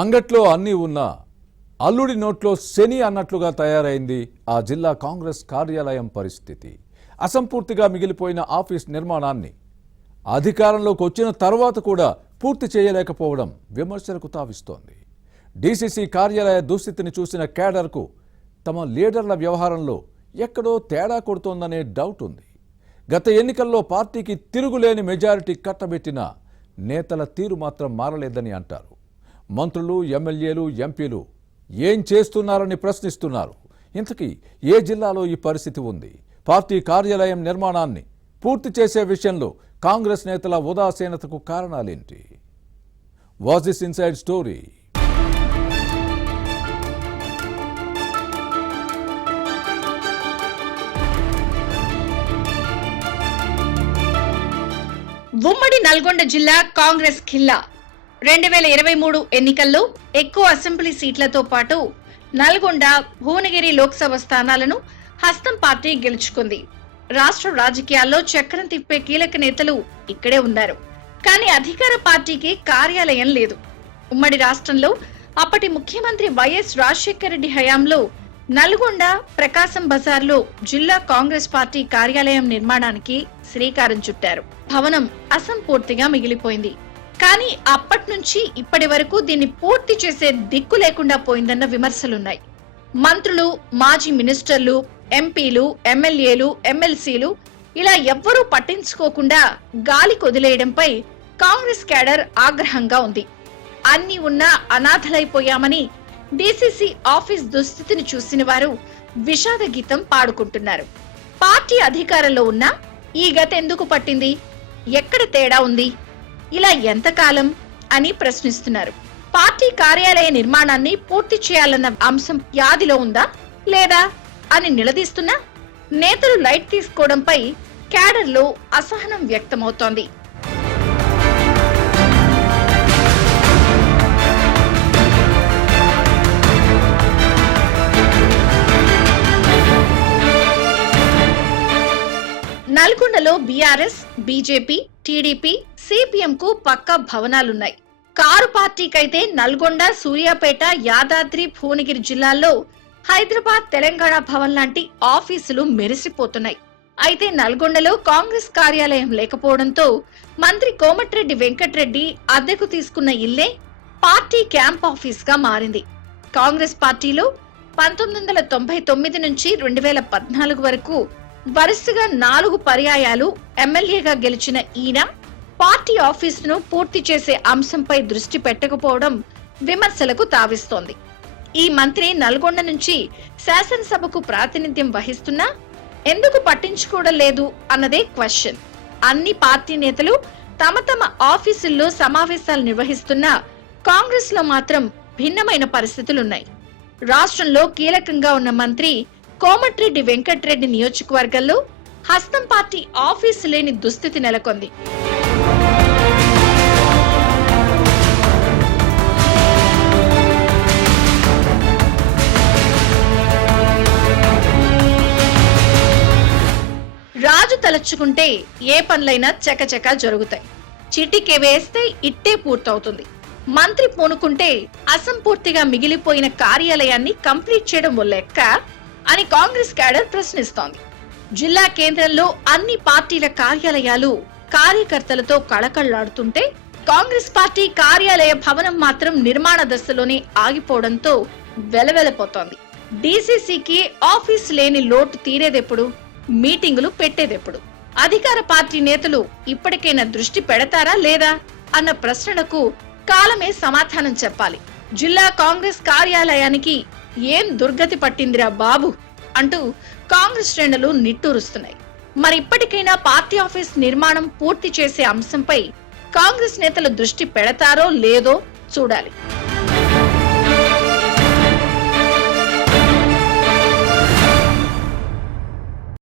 అంగట్లో అన్నీ ఉన్నా అల్లుడి నోట్లో శని అన్నట్లుగా తయారైంది ఆ జిల్లా కాంగ్రెస్ కార్యాలయం పరిస్థితి. అసంపూర్తిగా మిగిలిపోయిన ఆఫీస్ నిర్మాణాన్ని అధికారంలోకి వచ్చిన తర్వాత కూడా పూర్తి చేయలేకపోవడం విమర్శలకు తావిస్తోంది. డీసీసీ కార్యాలయ దుస్థితిని చూసిన కేడర్కు తమ లీడర్ల వ్యవహారంలో ఎక్కడో తేడా కొడుతోందనే డౌట్ ఉంది. గత ఎన్నికల్లో పార్టీకి తిరుగులేని మెజారిటీ కట్టబెట్టిన నేతల తీరు మాత్రం మారలేదని అంటారు. మంత్రులు, ఎమ్మెల్యేలు, ఎంపీలు ఏం చేస్తున్నారని ప్రశ్నిస్తున్నారు. ఇంతకీ ఏ జిల్లాలో ఈ పరిస్థితి ఉంది? పార్టీ కార్యాలయం నిర్మాణాన్ని పూర్తి చేసే విషయంలో కాంగ్రెస్ నేతల ఉదాసీనతకు కారణాలేంటి? Was this inside story? ఉమ్మడి నల్గొండ జిల్లా కాంగ్రెస్ ఖిల్లా 2023 ఎన్నికల్లో ఎక్కువ అసెంబ్లీ సీట్లతో పాటు నల్గొండ, భువనగిరి లోక్సభ స్థానాలను హస్తం పార్టీ గెలుచుకుంది. రాష్ట్ర రాజకీయాల్లో చక్రం తిప్పే కీలక నేతలు ఇక్కడే ఉన్నారు. కానీ అధికార పార్టీకి కార్యాలయం లేదు. ఉమ్మడి రాష్ట్రంలో అప్పటి ముఖ్యమంత్రి వైఎస్ రాజశేఖర రెడ్డి హయాంలో నల్గొండ, ప్రకాశం బజార్లో జిల్లా కాంగ్రెస్ పార్టీ కార్యాలయం నిర్మాణానికి శ్రీకారం చుట్టారు. భవనం అసంపూర్తిగా మిగిలిపోయింది. కానీ అప్పటి నుంచి ఇప్పటి వరకు దీన్ని పూర్తి చేసే దిక్కు లేకుండా పోయిందన్న విమర్శలున్నాయి. మంత్రులు, మాజీ మినిస్టర్లు, ఎంపీలు, ఎమ్మెల్యేలు, ఎమ్మెల్సీలు ఇలా ఎవ్వరూ పట్టించుకోకుండా గాలి కొదిలేయడంపై కాంగ్రెస్ క్యాడర్ ఆగ్రహంగా ఉంది. అన్ని ఉన్నా అనాథలైపోయామని డీసీసీ ఆఫీస్ దుస్థితిని చూసిన వారు విషాద గీతం పాడుకుంటున్నారు. పార్టీ అధికారంలో ఉన్నా ఈ గత ఎందుకు పట్టింది? ఎక్కడ తేడా ఉంది? ఇలా ఎంతకాలం అని ప్రశ్నిస్తున్నారు. పార్టీ కార్యాలయ నిర్మాణాన్ని పూర్తి చేయాలన్న అంశం యాదిలో ఉందా లేదా అని నిలదీస్తున్నా నేతలు లైట్ తీసుకోవడంపై క్యాడర్లో అసహనం వ్యక్తమవుతోంది. నల్గొండలో బీఆర్ఎస్, బీజేపీ, టీడీపీ, సిపిఎం కు పక్కా భవనాలున్నాయి. కారు పార్టీకైతే నల్గొండ, సూర్యాపేట, యాదాద్రి, భువనగిరి జిల్లాల్లో హైదరాబాద్, తెలంగాణ భవన్ లాంటి ఆఫీసులు మెరిసిపోతున్నాయి. అయితే నల్గొండలో కాంగ్రెస్ కార్యాలయం లేకపోవడంతో మంత్రి కోమటిరెడ్డి వెంకటరెడ్డి అద్దెకు తీసుకున్న ఇల్లే పార్టీ క్యాంప్ ఆఫీస్ గా మారింది. కాంగ్రెస్ పార్టీలో 1999 నుంచి 2014 వరకు వరుసగా 4 పర్యాయాలు ఎమ్మెల్యేగా గెలిచిన ఈయన పార్టీ ఆఫీసును పూర్తి చేసే అంశంపై దృష్టి పెట్టకపోవడం విమర్శలకు తావిస్తోంది. ఈ మంత్రి నల్గొండ నుంచి శాసనసభకు ప్రాతినిధ్యం వహిస్తున్నా ఎందుకు పట్టించుకోవడం లేదు అన్నదే క్వశ్చన్. అన్ని పార్టీ నేతలు తమ తమ ఆఫీసుల్లో సమావేశాలు నిర్వహిస్తున్నా కాంగ్రెస్ లో మాత్రం భిన్నమైన పరిస్థితులున్నాయి. రాష్ట్రంలో కీలకంగా ఉన్న మంత్రి కోమటిరెడ్డి వెంకటరెడ్డి నియోజకవర్గంలో హస్తం పార్టీ ఆఫీసు లేని దుస్థితి నెలకొంది. రాజు తలచుకుంటే ఏ పనులైనా చకచకా జరుగుతాయి. చిటికే వేస్తే ఇట్టే పూర్తవుతుంది. మంత్రి పూనుకుంటే అసంపూర్తిగా మిగిలిపోయిన కార్యాలయాన్ని కంప్లీట్ చేయడం లెక్క అని కాంగ్రెస్ క్యాడర్ ప్రశ్నిస్తోంది. జిల్లా కేంద్రంలో అన్ని పార్టీల కార్యాలయాలు కార్యకర్తలతో కళకళ్లాడుతుంటే కాంగ్రెస్ పార్టీ కార్యాలయ భవనం మాత్రం నిర్మాణ దశలోనే ఆగిపోవడంతో వెలవెలపోతోంది. డీసీసీకి ఆఫీస్ లేని లోటు తీరేదెప్పుడు? మీటింగులు పెట్టేదెప్పుడు? అధికార పార్టీ నేతలు ఇప్పటికైనా దృష్టి పెడతారా లేదా అన్న ప్రశ్నలకు కాలమే సమాధానం చెప్పాలి. జిల్లా కాంగ్రెస్ కార్యాలయానికి ఏం దుర్గతి పట్టిందిరా బాబు అంటూ కాంగ్రెస్ శ్రేణులు నిట్టూరుస్తున్నాయి. మరి ఇప్పటికైనా పార్టీ ఆఫీస్ నిర్మాణం పూర్తి చేసే అంశంపై కాంగ్రెస్ నేతలు దృష్టి పెడతారో లేదో చూడాలి.